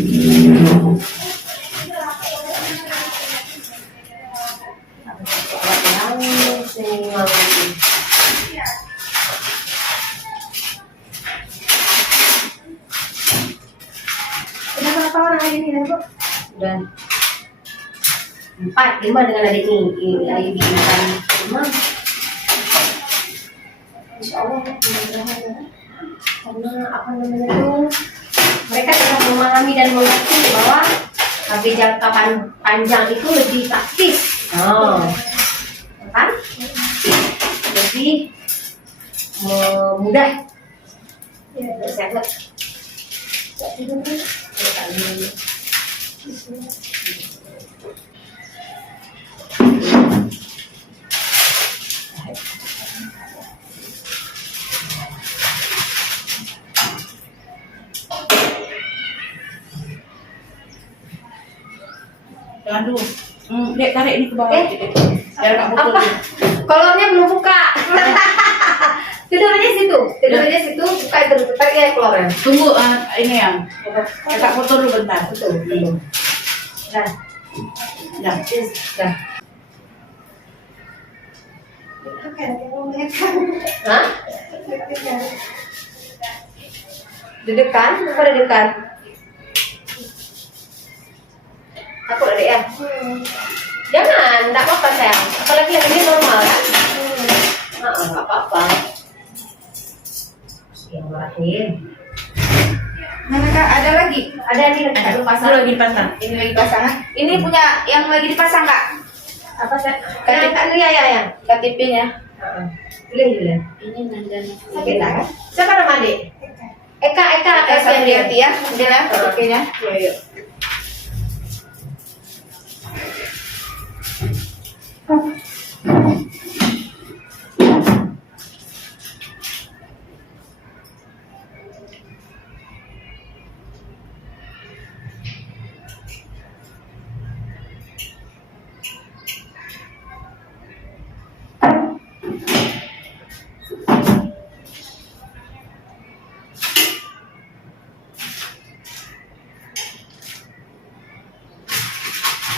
Kenapa orang ini Bu? Udah 4, 5 dengan adik ini adik bikinkan 5. Insya Allah karena apa namanya tuh mereka telah memahami dan mengerti bahwa KB jangka panjang itu lebih praktis, kan? Lebih mudah. Sehat. Jangan dulu. Dek, tarik ini ke bawah. Biar nggak bocor. Kolornya belum buka. Tidur aja situ, buka itu pakai kolornya. Tunggu ini yang kakak foto dulu bentar. Betul, belum. Nah, Ya. dah. Hah? Dedekan, apa dedekan? Takut adek ya? Jangan, enggak apa-apa sayang. Apalagi yang ini normal kan? Enggak apa-apa. Yang terakhir. Mana Kak? Ada lagi? Ada nih, aduh pasang. Lagi dipasang. Ini lagi pasangan. Ini punya yang lagi dipasang Kak? Apa sih? Kak Ria ya? KTP-nya. Boleh. Ini Nandan. Sakit lah kan? Siapa nama adik? Eka Sandiati ya. Dia lah KTP-nya. Yuk.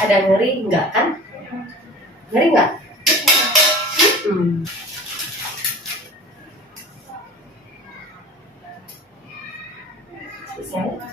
Ada ngeri enggak kan? Ngeri enggak? Selesai.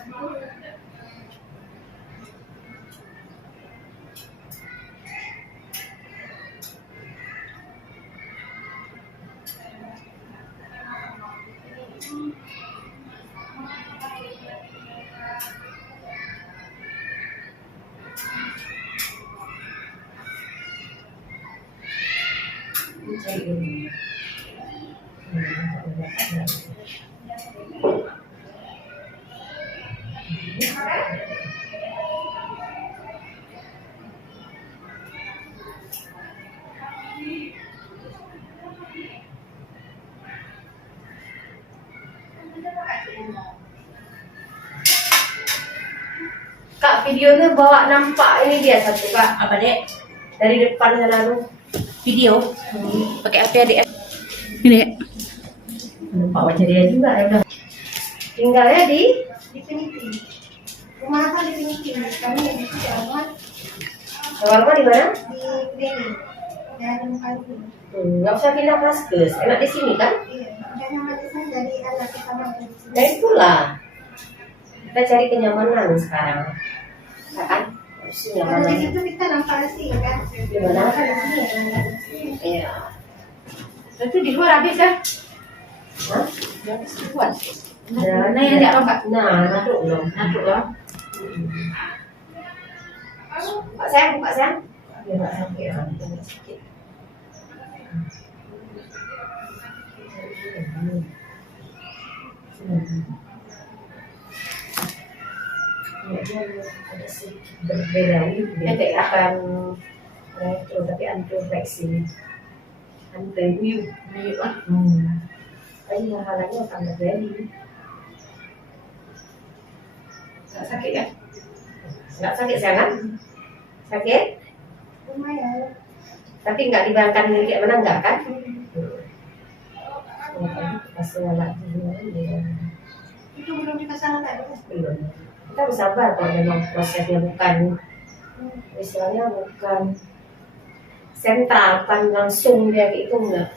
Kak, videonya bawa nampak ini dia satu Kak. Apa Dek? Dari depan sana tuh. Video. Pakai HP Dek. Ini. Nampak wajah dia juga ya udah. Tinggalnya di Definitif. Rumah kan definitif. Kami yang di Jawa rumah di mana? di Klinik dan Kalbu. Nggak usah pindah Vaskes, enak di sini kan? Iya. Dan yang Matisan dari anak pertama dari sini. Nah itulah. Kita cari kenyamanan sekarang. Ya kan? Harus Kalau di kenyamanan. situ kita nampak sih kan. Di mana? Kan di sini ya. Di sini. Iya. Itu di luar habis ya? Hah? Habis kuat. Nah, Nah, yang enggak apa? Nah, natuk belum. Natuk ya. Buka sayang. Biar nggak sakit ya. Biar nggak sakit. Ada sedikit berbeda ini akan retro tapi anti-flexing anti-view tapi halannya akan berbeda. Enggak sakit ya? Nggak sakit sayang kan? Sakit? Lumayan. Tapi nggak dibayangkan ini kayak mana nggak kan? Pas lagi Itu belum dipasang tadi kan? belum. kita bersabar kalau memang prosesnya bukan misalnya bukan sentral, bukan langsung dia kayak itu enggak.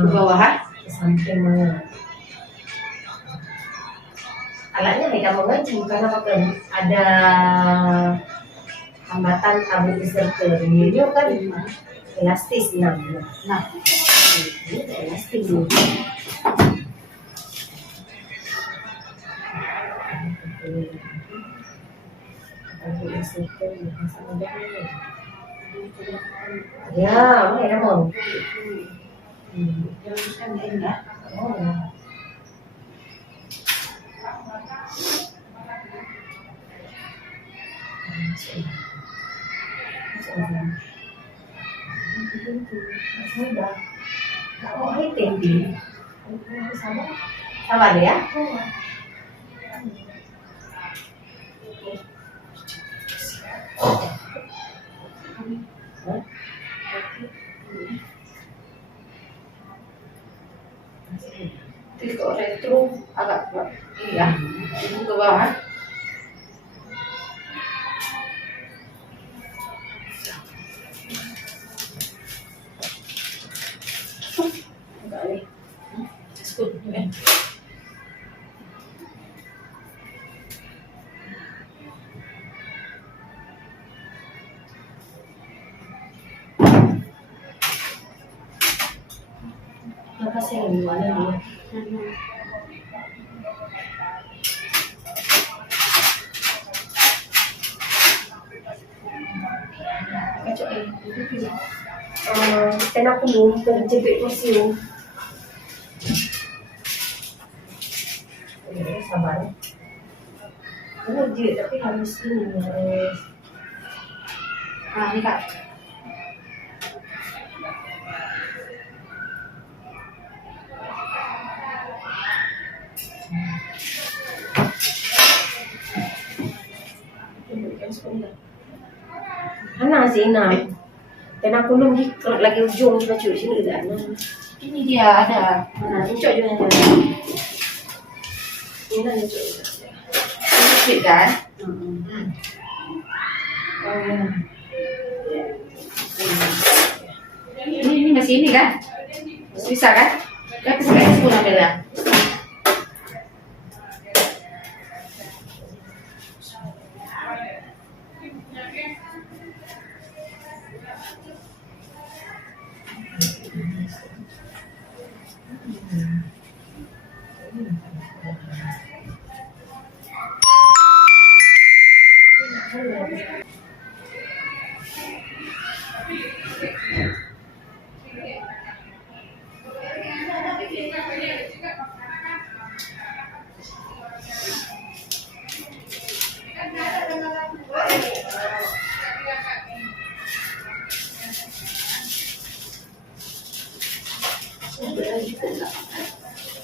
Ke bawah, ha? Sampai mana? Alatnya tidak mengaji karena apa? Ada hambatan kabel inserter. Ini kan elastis nah. Nah, Ini elastis nih. Kabel inserter sama dengan. Ya, mana mau? teruskan ini ya. Oh, ya. Sudah. Oh, ini tinggi. Sabar ya. Jadi kalau retro agak kuat. Ini ya. Ini ke bawah. Ha? Agak ni. Skut. Makasih yang di mana dia. Kacau ini. Kan aku lumpur jepit kursi. Sabar. Ini dia tapi harus ini harus. Nah, ini Kak. Ana sih nah. Dan aku belum lagi ujung coba cuci sini udah. Ini dia ada. Nah, ini cuci juga. Ini lah cuci. Ini sweet kan? Ini masih ini kan? Masih bisa kan? Tapi sekarang sepuluh ambilnya.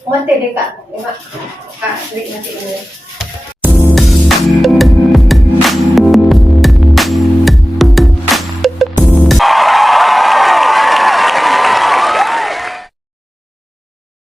Mati deh kak, kak, sering nanti ini.